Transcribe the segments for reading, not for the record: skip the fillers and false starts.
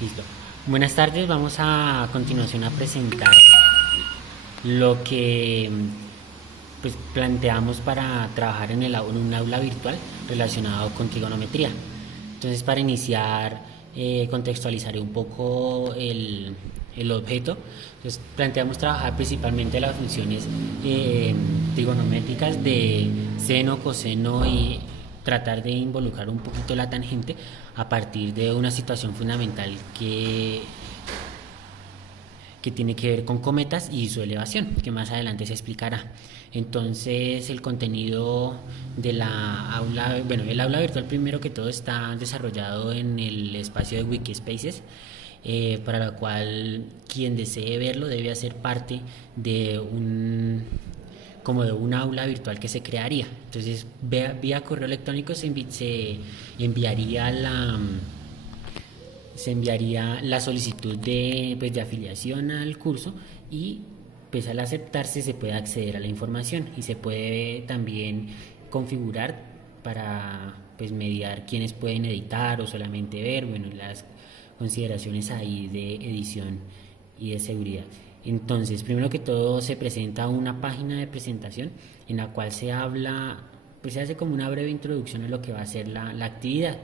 Listo. Buenas tardes, vamos a continuación a presentar lo que pues planteamos para trabajar en un aula virtual relacionado con trigonometría. Entonces, para iniciar, contextualizaré un poco el objeto. Entonces, planteamos trabajar principalmente las funciones trigonométricas de seno, coseno y tratar de involucrar un poquito la tangente a partir de una situación fundamental que tiene que ver con cometas y su elevación, que más adelante se explicará. Entonces, el contenido de la aula, bueno, el aula virtual primero que todo está desarrollado en el espacio de Wikispaces, para lo cual quien desee verlo debe hacer parte de como de un aula virtual que se crearía. Entonces, vía correo electrónico se enviaría la solicitud de afiliación al curso y pues al aceptarse se puede acceder a la información y se puede también configurar para pues mediar quiénes pueden editar o solamente ver, bueno, las consideraciones ahí de edición y de seguridad. Entonces, primero que todo se presenta una página de presentación en la cual se habla, pues se hace como una breve introducción a lo que va a ser la actividad.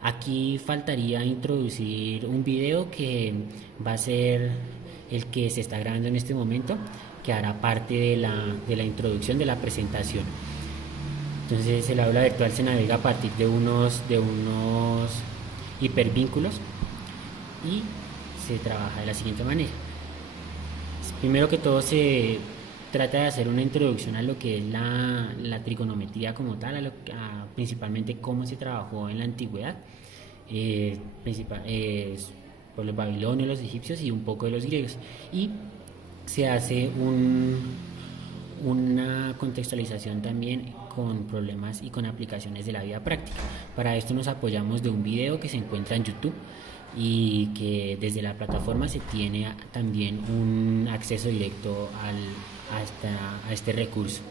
Aquí faltaría introducir un video que va a ser el que se está grabando en este momento, que hará parte de la introducción de la presentación. Entonces el aula virtual se navega a partir de unos hipervínculos y se trabaja de la siguiente manera. Primero que todo se trata de hacer una introducción a lo que es la trigonometría como tal, principalmente cómo se trabajó en la antigüedad, por los babilonios, los egipcios y un poco de los griegos. Y se hace una contextualización también con problemas y con aplicaciones de la vida práctica. Para esto nos apoyamos de un video que se encuentra en YouTube y que desde la plataforma se tiene también un acceso directo a este recurso.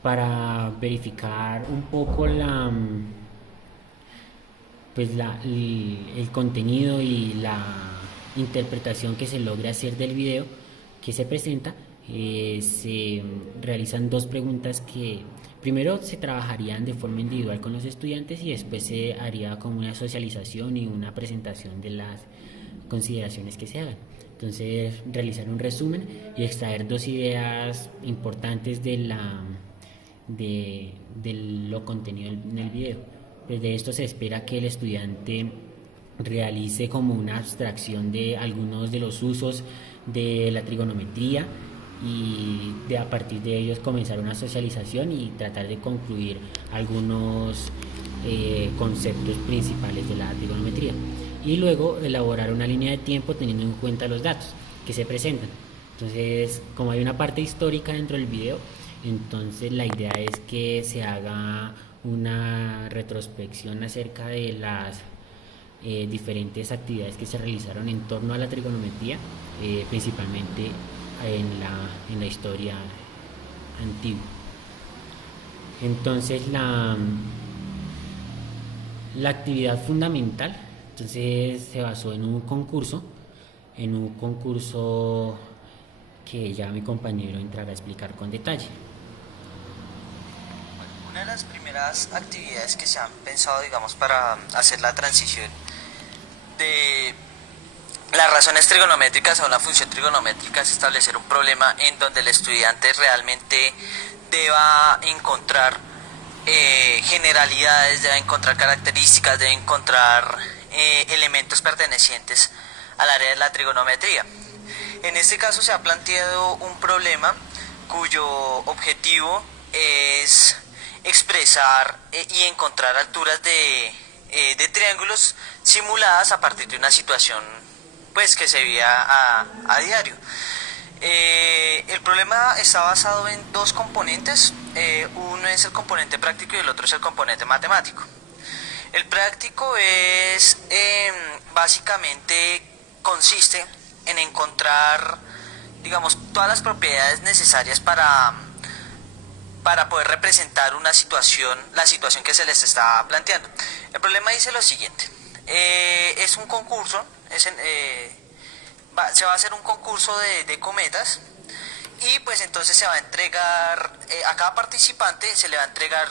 Para verificar un poco el contenido y la interpretación que se logra hacer del video que se presenta, se realizan dos preguntas que primero se trabajarían de forma individual con los estudiantes y después se haría como una socialización y una presentación de las consideraciones que se hagan. Entonces, realizar un resumen y extraer dos ideas importantes de lo contenido en el video. Desde esto se espera que el estudiante realice como una abstracción de algunos de los usos de la trigonometría y a partir de ellos comenzar una socialización y tratar de concluir algunos conceptos principales de la trigonometría y luego elaborar una línea de tiempo teniendo en cuenta los datos que se presentan. Entonces, como hay una parte histórica dentro del video, entonces la idea es que se haga una retrospección acerca de las diferentes actividades que se realizaron en torno a la trigonometría, principalmente en la historia antigua. Entonces la actividad fundamental entonces se basó en un concurso que ya mi compañero entrará a explicar con detalle. Una de las primeras actividades que se han pensado, digamos, para hacer la transición de las razones trigonométricas a una función trigonométrica es establecer un problema en donde el estudiante realmente deba encontrar generalidades, debe encontrar características, debe encontrar elementos pertenecientes al área de la trigonometría. En este caso se ha planteado un problema cuyo objetivo es expresar y encontrar alturas de triángulos simuladas a partir de una situación pues que se veía a diario. El problema está basado en dos componentes, uno es el componente práctico y el otro es el componente matemático. El práctico es básicamente consiste en encontrar, digamos, todas las propiedades necesarias para poder representar una situación, la situación que se les está planteando. El problema dice lo siguiente: Es un concurso, se va a hacer un concurso de cometas y pues entonces se va a entregar, a cada participante se le va a entregar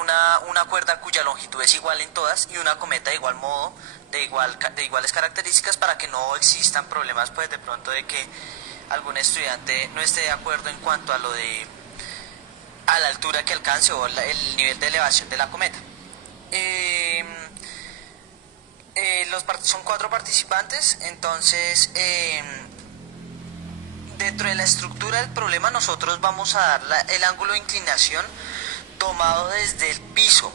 una cuerda cuya longitud es igual en todas y una cometa de igual modo, de iguales características para que no existan problemas pues de pronto de que algún estudiante no esté de acuerdo en cuanto a a la altura que alcance o el nivel de elevación de la cometa. Son 4 participantes, entonces dentro de la estructura del problema nosotros vamos a dar el ángulo de inclinación tomado desde el piso,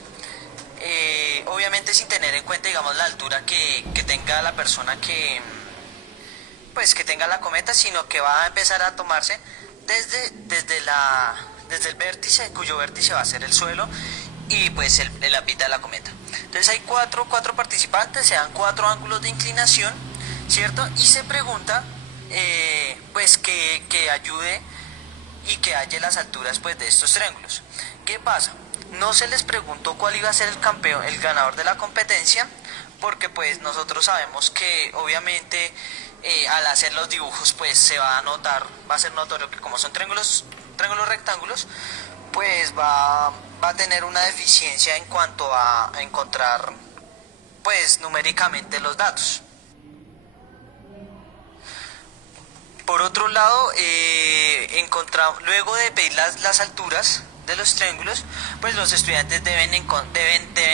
obviamente sin tener en cuenta digamos la altura que tenga la persona que tenga la cometa, sino que va a empezar a tomarse desde el vértice, cuyo vértice va a ser el suelo, y pues la pita de la cometa. Entonces hay cuatro participantes, se dan 4 ángulos de inclinación, ¿cierto? Y se pregunta pues que ayude y que halle las alturas pues de estos triángulos. ¿Qué pasa? No se les preguntó cuál iba a ser el campeón, el ganador de la competencia, porque pues nosotros sabemos que obviamente al hacer los dibujos pues se va a notar, va a ser notorio que como son triángulos rectángulos, pues va a tener una deficiencia en cuanto a encontrar pues numéricamente los datos. Por otro lado, luego de pedir las alturas de los triángulos, pues los estudiantes deben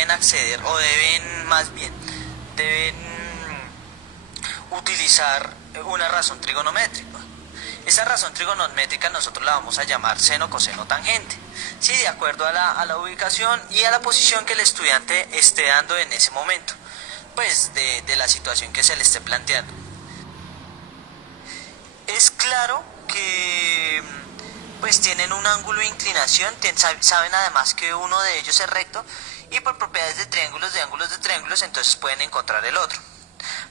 acceder, o deben utilizar una razón trigonométrica. Esa razón trigonométrica nosotros la vamos a llamar seno, coseno, tangente, ¿sí? De acuerdo a la ubicación y a la posición que el estudiante esté dando en ese momento, pues de la situación que se le esté planteando. Es claro que pues tienen un ángulo de inclinación, saben además que uno de ellos es recto y por propiedades de ángulos de triángulos entonces pueden encontrar el otro.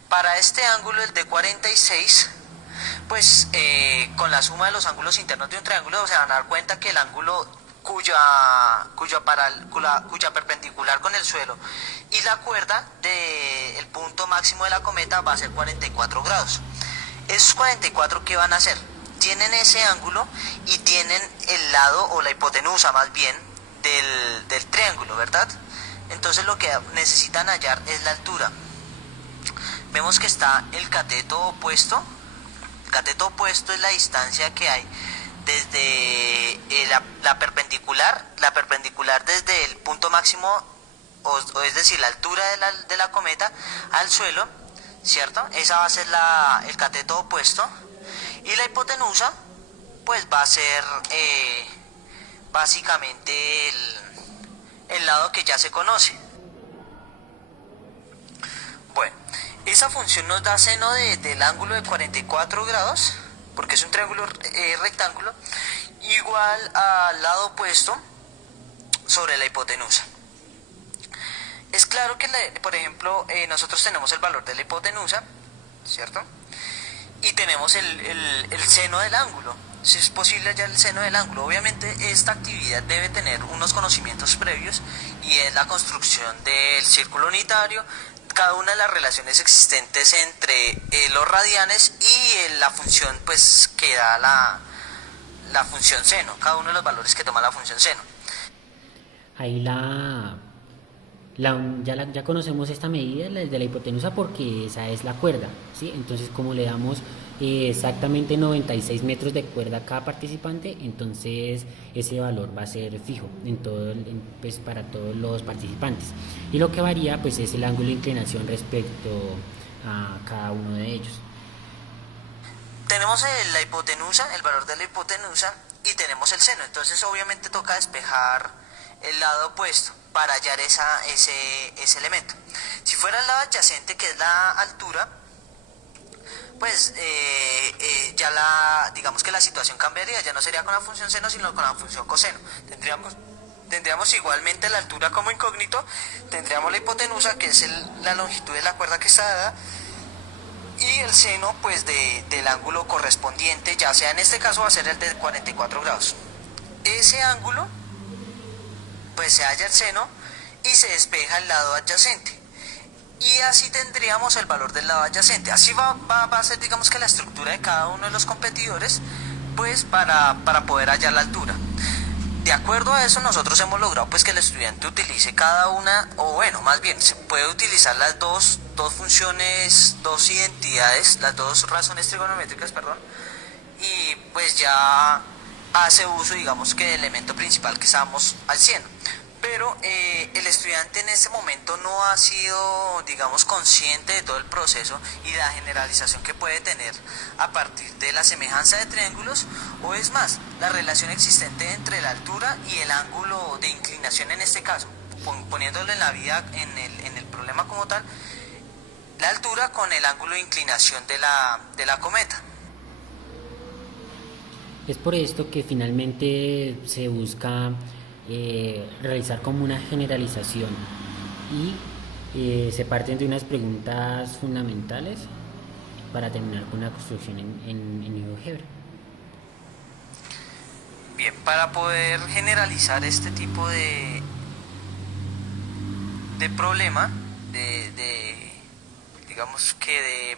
Para este ángulo, el de 46, pues con la suma de los ángulos internos de un triángulo se van a dar cuenta que el ángulo cuya perpendicular con el suelo y la cuerda del punto máximo de la cometa va a ser 44 grados. Esos 44, ¿qué van a hacer? Tienen ese ángulo y tienen el lado o la hipotenusa más bien del triángulo, ¿verdad? Entonces lo que necesitan hallar es la altura. Vemos que está el cateto opuesto. El cateto opuesto es la distancia que hay desde la perpendicular desde el punto máximo, o es decir, la altura de la cometa al suelo, ¿cierto? Esa va a ser el cateto opuesto. Y la hipotenusa, pues va a ser básicamente el lado que ya se conoce. Bueno, esa función nos da seno del ángulo de 44 grados, porque es un triángulo rectángulo, igual al lado opuesto sobre la hipotenusa. Es claro que, por ejemplo, nosotros tenemos el valor de la hipotenusa, ¿cierto? Y tenemos el seno del ángulo. Si es posible hallar el seno del ángulo, obviamente esta actividad debe tener unos conocimientos previos y es la construcción del círculo unitario, cada una de las relaciones existentes entre los radianes y la función pues que da la función seno, cada uno de los valores que toma la función seno. Ahí ya conocemos esta medida, la de la hipotenusa, porque esa es la cuerda, ¿sí? Entonces, como le damos exactamente 96 metros de cuerda a cada participante, entonces ese valor va a ser fijo pues, para todos los participantes. Y lo que varía pues es el ángulo de inclinación respecto a cada uno de ellos. Tenemos la hipotenusa, el valor de la hipotenusa, y tenemos el seno. Entonces, obviamente toca despejar el lado opuesto para hallar ese elemento. Si fuera el lado adyacente, que es la altura, pues digamos que la situación cambiaría, ya no sería con la función seno sino con la función coseno. Tendríamos igualmente la altura como incógnito, tendríamos la hipotenusa, que es la longitud de la cuerda que está dada, y el seno pues del ángulo correspondiente, ya sea en este caso va a ser el de 44 grados. Ese ángulo pues se halla el seno y se despeja el lado adyacente. y así tendríamos el valor del lado adyacente. Así va a ser, digamos, que la estructura de cada uno de los competidores, pues para poder hallar la altura. De acuerdo a eso, nosotros hemos logrado pues que el estudiante utilice cada una, o bueno, más bien se puede utilizar las dos funciones, dos identidades, las dos razones trigonométricas, perdón, y pues ya hace uso, digamos, que del elemento principal que estábamos al 100. Pero el estudiante en este momento no ha sido, digamos, consciente de todo el proceso y de la generalización que puede tener a partir de la semejanza de triángulos, o es más, la relación existente entre la altura y el ángulo de inclinación en este caso, poniéndole en la vida, en el problema como tal, la altura con el ángulo de inclinación de la cometa. Es por esto que finalmente se busca realizar como una generalización y se parten de unas preguntas fundamentales para terminar con una construcción en GeoGebra. Bien, para poder generalizar este tipo de problema, digamos que de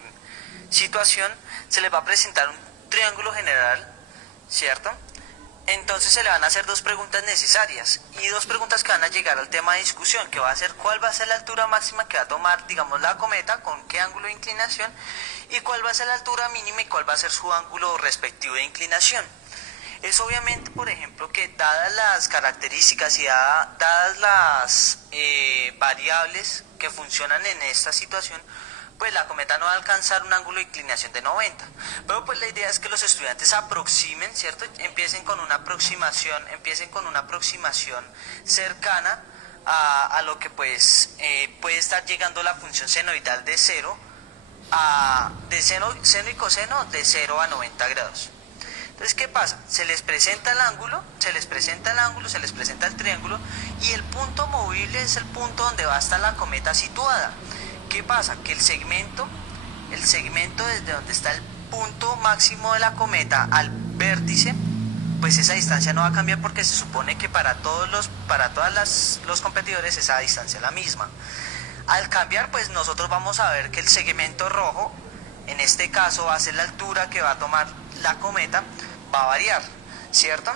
situación, se les va a presentar un triángulo general, ¿cierto? Entonces se le van a hacer dos preguntas necesarias y dos preguntas que van a llegar al tema de discusión, que va a ser cuál va a ser la altura máxima que va a tomar, digamos, la cometa, con qué ángulo de inclinación, y cuál va a ser la altura mínima y cuál va a ser su ángulo respectivo de inclinación. Es obviamente, por ejemplo, que dadas las características y dadas las variables que funcionan en esta situación, pues la cometa no va a alcanzar un ángulo de inclinación de 90. Pero pues la idea es que los estudiantes aproximen, ¿cierto? Empiecen con una aproximación cercana a lo que pues puede estar llegando la función senoidal de seno y coseno de 0 a 90 grados. Entonces, ¿qué pasa? Se les presenta el ángulo, se les presenta el triángulo, y el punto movible es el punto donde va a estar la cometa situada. ¿Qué pasa? Que el segmento desde donde está el punto máximo de la cometa al vértice, pues esa distancia no va a cambiar porque se supone que para todos los competidores esa distancia es la misma. Al cambiar, pues nosotros vamos a ver que el segmento rojo, en este caso va a ser la altura que va a tomar la cometa, va a variar, ¿cierto?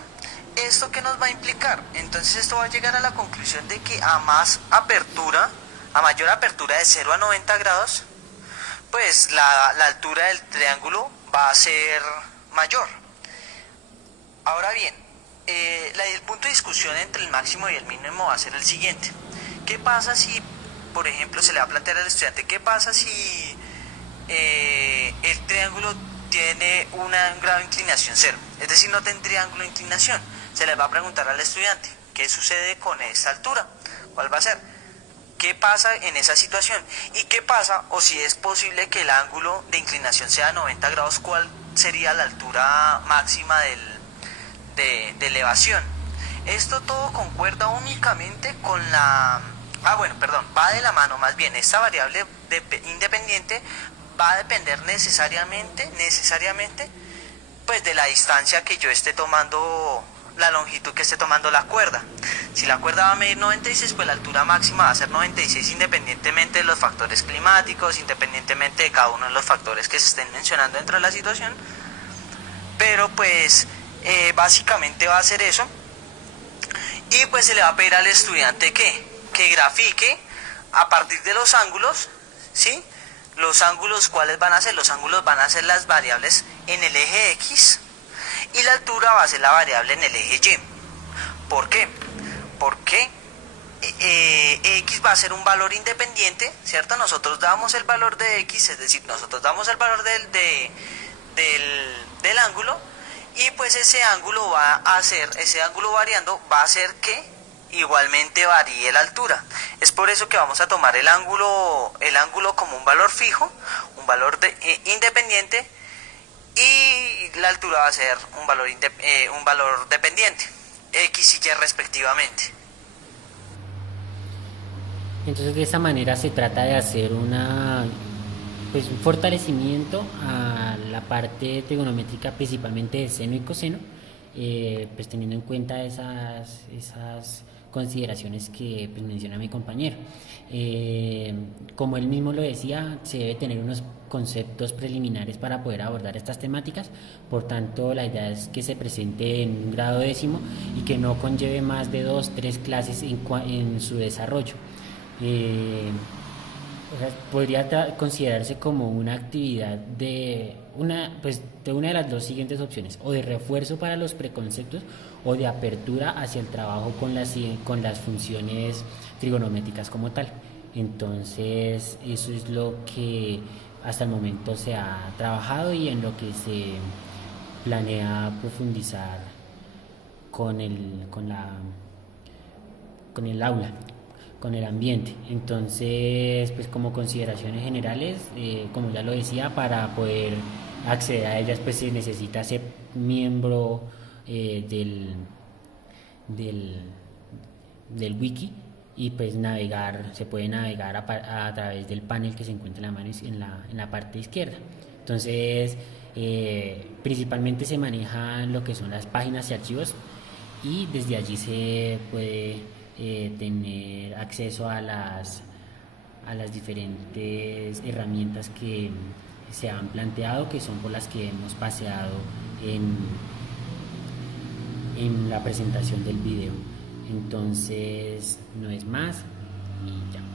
¿Esto qué nos va a implicar? Entonces esto va a llegar a la conclusión de que a mayor apertura de 0 a 90 grados, pues la altura del triángulo va a ser mayor. Ahora bien, el punto de discusión entre el máximo y el mínimo va a ser el siguiente. ¿Qué pasa si, por ejemplo, se le va a plantear al estudiante, qué pasa si el triángulo tiene un grado de inclinación 0? Es decir, no tendría ángulo de inclinación. Se le va a preguntar al estudiante, ¿qué sucede con esta altura? ¿Cuál va a ser? ¿Qué pasa en esa situación? ¿Y qué pasa, o si es posible que el ángulo de inclinación sea 90 grados, cuál sería la altura máxima de elevación? Esto todo concuerda únicamente con va de la mano, más bien, esta variable independiente va a depender necesariamente, pues de la distancia que yo esté tomando, la longitud que esté tomando la cuerda. Si la cuerda va a medir 96, pues la altura máxima va a ser 96 independientemente de los factores climáticos, independientemente de cada uno de los factores que se estén mencionando dentro de la situación. Pero pues básicamente va a ser eso. Y pues se le va a pedir al estudiante que grafique a partir de los ángulos, ¿sí? Los ángulos, ¿cuáles van a ser? Los ángulos van a ser las variables en el eje X y la altura va a ser la variable en el eje Y. ¿Por qué? Porque X va a ser un valor independiente, ¿cierto? Nosotros damos el valor de X, es decir, nosotros damos el valor del ángulo, y pues ese ángulo variando va a hacer que igualmente varíe la altura. Es por eso que vamos a tomar el ángulo como un valor fijo, un valor independiente, y la altura va a ser un valor dependiente, X y Y respectivamente. Entonces de esa manera se trata de hacer un fortalecimiento a la parte trigonométrica, principalmente de seno y coseno, pues teniendo en cuenta esas consideraciones que pues, menciona mi compañero. Como él mismo lo decía, se debe tener unos conceptos preliminares para poder abordar estas temáticas, por tanto la idea es que se presente en un grado décimo y que no conlleve más de 2 o 3 clases en su desarrollo. O sea, podría considerarse como una actividad de una de las dos siguientes opciones, o de refuerzo para los preconceptos o de apertura hacia el trabajo con las funciones trigonométricas como tal. Entonces, eso es lo que hasta el momento se ha trabajado y en lo que se planea profundizar con con el aula, con el ambiente. Entonces, pues como consideraciones generales, como ya lo decía, para poder acceder a ellas, pues se necesita ser miembro del, del wiki, y pues se puede navegar a través del panel que se encuentra en la mano en la parte izquierda. Entonces, principalmente se manejan lo que son las páginas y archivos, y desde allí se puede tener acceso a a las diferentes herramientas que se han planteado, que son por las que hemos paseado en, en la presentación del video. Entonces, no es más y ya.